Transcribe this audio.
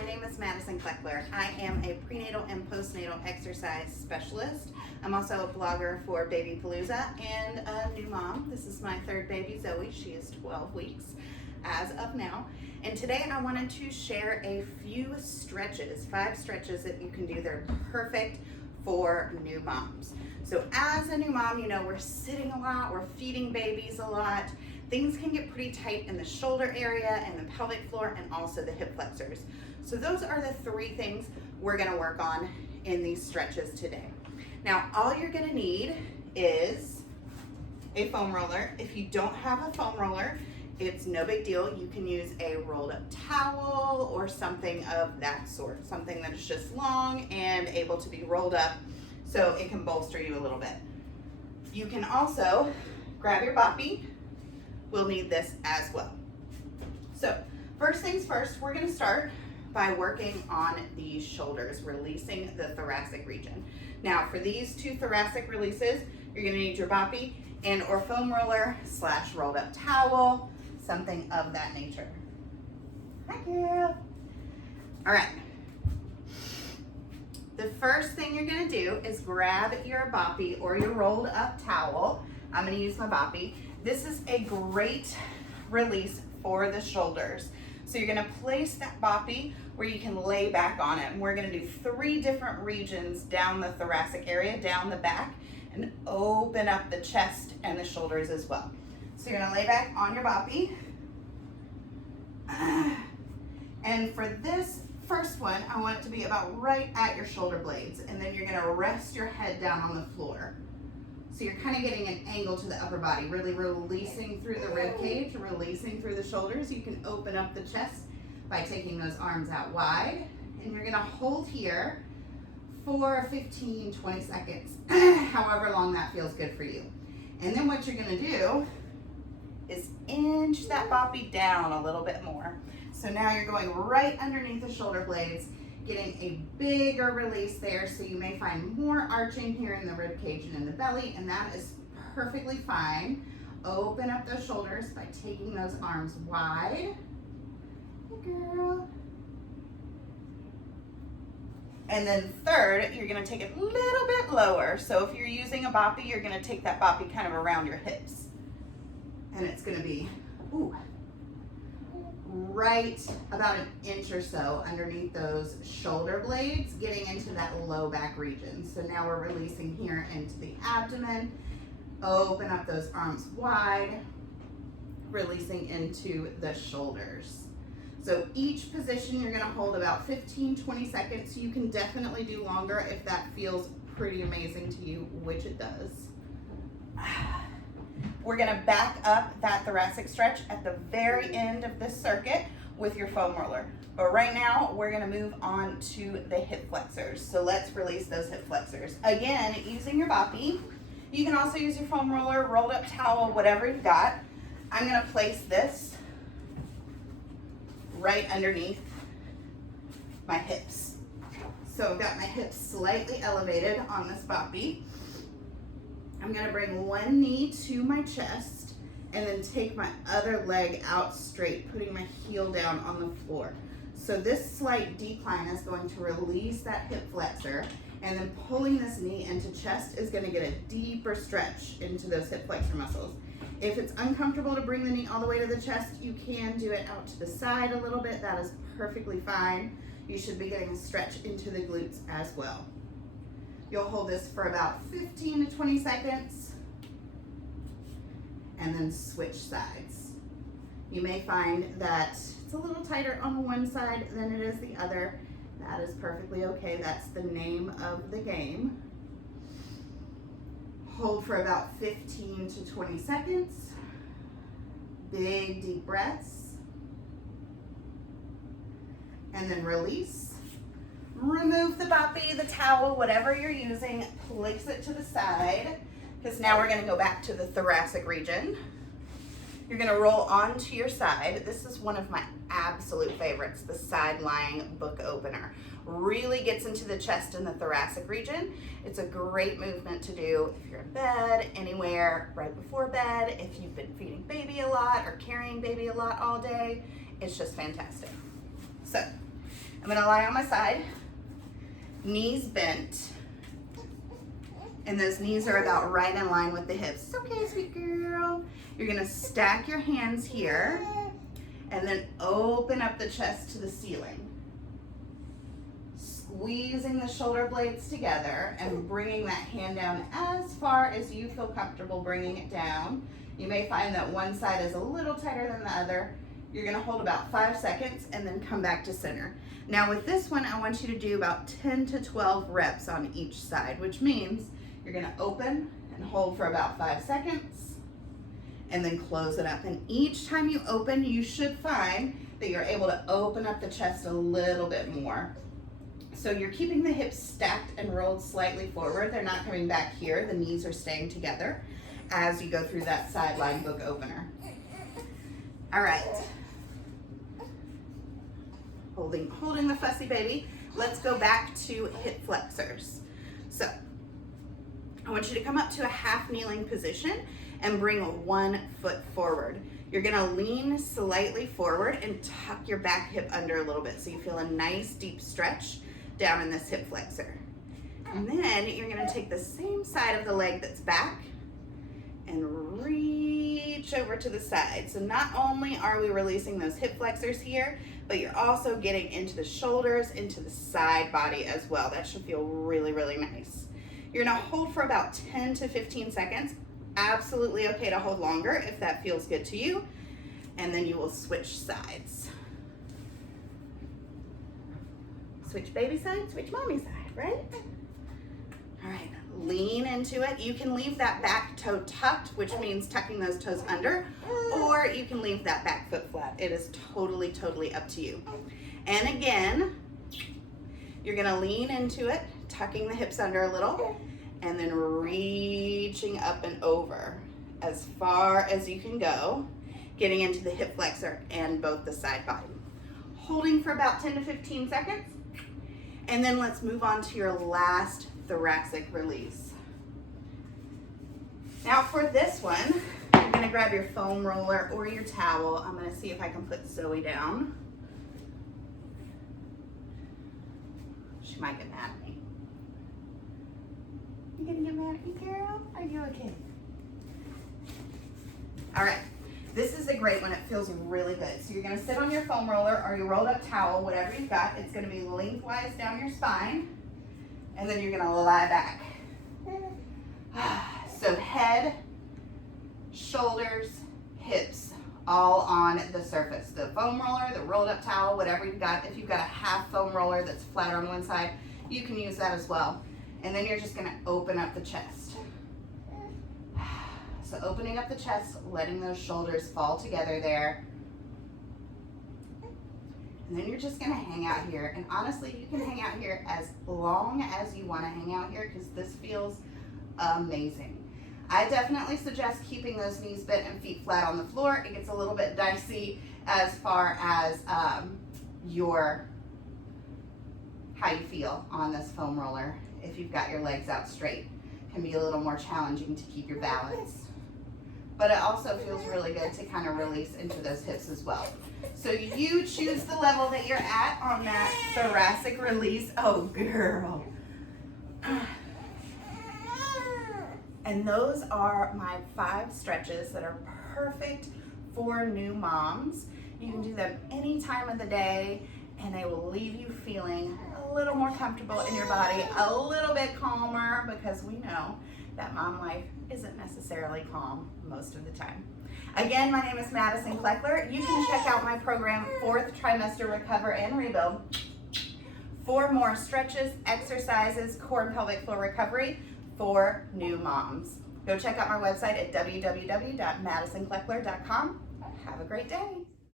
my name is Madison Kleckler. I am a prenatal and postnatal exercise specialist. I'm also a blogger for Baby Palooza and a new mom. This is my third baby, Zoe. She is 12 weeks as of now. And today I wanted to share a few stretches, 5 stretches that you can do. They're perfect for new moms. So as a new mom, you know, we're sitting a lot, we're feeding babies a lot. Things can get pretty tight in the shoulder area and the pelvic floor and also the hip flexors. So those are the 3 things we're gonna work on in these stretches today. Now, all you're gonna need is a foam roller. If you don't have a foam roller, it's no big deal. You can use a rolled up towel or something of that sort, something that's just long and able to be rolled up so it can bolster you a little bit. You can also grab your boppy. We'll need this as well. So first things first, we're gonna start by working on the shoulders, releasing the thoracic region. Now for these 2 thoracic releases, you're gonna need your boppy and or foam roller / rolled up towel, something of that nature. Hi, girl. All right. The first thing you're gonna do is grab your boppy or your rolled up towel. I'm gonna use my boppy. This is a great release for the shoulders. So you're gonna place that boppy where you can lay back on it. And we're gonna do 3 different regions down the thoracic area, down the back, and open up the chest and the shoulders as well. So you're gonna lay back on your boppy. And for this first one, I want it to be about right at your shoulder blades. And then you're gonna rest your head down on the floor. So you're kind of getting an angle to the upper body, really releasing through the rib cage, releasing through the shoulders. You can open up the chest by taking those arms out wide. And you're gonna hold here for 15, 20 seconds, however long that feels good for you. And then what you're gonna do is inch that boppy down a little bit more. So now you're going right underneath the shoulder blades, getting a bigger release there, so you may find more arching here in the rib cage and in the belly, and that is perfectly fine. Open up those shoulders by taking those arms wide. Hey, girl. And then third, you're gonna take it a little bit lower. So if you're using a boppy, you're gonna take that boppy kind of around your hips. And it's gonna be, right about an inch or so underneath those shoulder blades, getting into that low back region. So now we're releasing here into the abdomen. Open up those arms wide, releasing into the shoulders. So each position you're gonna hold about 15, 20 seconds. You can definitely do longer if that feels pretty amazing to you, which it does. We're gonna back up that thoracic stretch at the very end of this circuit with your foam roller. But right now, we're gonna move on to the hip flexors. So let's release those hip flexors. Again, using your boppy. You can also use your foam roller, rolled up towel, whatever you've got. I'm gonna place this right underneath my hips. So I've got my hips slightly elevated on this boppy. I'm gonna bring one knee to my chest and then take my other leg out straight, putting my heel down on the floor. So this slight decline is going to release that hip flexor, and then pulling this knee into chest is gonna get a deeper stretch into those hip flexor muscles. If it's uncomfortable to bring the knee all the way to the chest, you can do it out to the side a little bit. That is perfectly fine. You should be getting a stretch into the glutes as well. You'll hold this for about 15 to 20 seconds and then switch sides. You may find that it's a little tighter on one side than it is the other. That is perfectly okay. That's the name of the game. Hold for about 15 to 20 seconds. Big deep breaths. And then release. Remove the boppy, the towel, whatever you're using, place it to the side, because now we're gonna go back to the thoracic region. You're gonna roll onto your side. This is one of my absolute favorites, the side lying book opener. Really gets into the chest and the thoracic region. It's a great movement to do if you're in bed, anywhere, right before bed, if you've been feeding baby a lot or carrying baby a lot all day. It's just fantastic. So I'm gonna lie on my side, knees bent, and those knees are about right in line with the hips. It's okay, sweet girl. You're gonna stack your hands here and then open up the chest to the ceiling. Squeezing the shoulder blades together and bringing that hand down as far as you feel comfortable bringing it down. You may find that one side is a little tighter than the other. You're gonna hold about 5 seconds and then come back to center. Now with this one, I want you to do about 10 to 12 reps on each side, which means you're gonna open and hold for about 5 seconds and then close it up. And each time you open, you should find that you're able to open up the chest a little bit more. So you're keeping the hips stacked and rolled slightly forward. They're not coming back here. The knees are staying together as you go through that sideline book opener. All right. Holding the fussy baby. Let's go back to hip flexors. So I want you to come up to a half kneeling position and bring 1 foot forward. You're gonna lean slightly forward and tuck your back hip under a little bit so you feel a nice deep stretch down in this hip flexor. And then you're gonna take the same side of the leg that's back and reach over to the side. So not only are we releasing those hip flexors here, but you're also getting into the shoulders, into the side body as well. That should feel really, really nice. You're gonna hold for about 10 to 15 seconds. Absolutely okay to hold longer if that feels good to you. And then you will switch sides. Switch baby side, switch mommy side, right? All right, lean into it. You can leave that back toe tucked, which means tucking those toes under, or you can leave that back foot flat. It is totally, totally up to you. And again, you're gonna lean into it, tucking the hips under a little, and then reaching up and over as far as you can go, getting into the hip flexor and both the side body. Holding for about 10 to 15 seconds. And then let's move on to your last thoracic release. Now for this one, you're gonna grab your foam roller or your towel. I'm gonna see if I can put Zoe down. She might get mad at me. You gonna get mad at me, girl? Are you okay? All right. This is a great one. It feels really good. So you're gonna sit on your foam roller or your rolled up towel, whatever you've got. It's gonna be lengthwise down your spine. And then you're gonna lie back. So head, shoulders, hips, all on the surface. The foam roller, the rolled up towel, whatever you've got. If you've got a half foam roller that's flat on one side, you can use that as well. And then you're just gonna open up the chest. So opening up the chest, letting those shoulders fall together there. And then you're just gonna hang out here. And honestly, you can hang out here as long as you wanna hang out here because this feels amazing. I definitely suggest keeping those knees bent and feet flat on the floor. It gets a little bit dicey as far as how you feel on this foam roller. If you've got your legs out straight, it can be a little more challenging to keep your balance. But it also feels really good to kind of release into those hips as well. So you choose the level that you're at on that thoracic release. Oh, girl. And those are my 5 stretches that are perfect for new moms. You can do them any time of the day and they will leave you feeling a little more comfortable in your body, a little bit calmer, because we know that mom life isn't necessarily calm most of the time. Again, my name is Madison Kleckler. You can check out my program, 4th Trimester Recover and Rebuild, for more stretches, exercises, core and pelvic floor recovery for new moms. Go check out my website at www.madisonkleckler.com. Have a great day.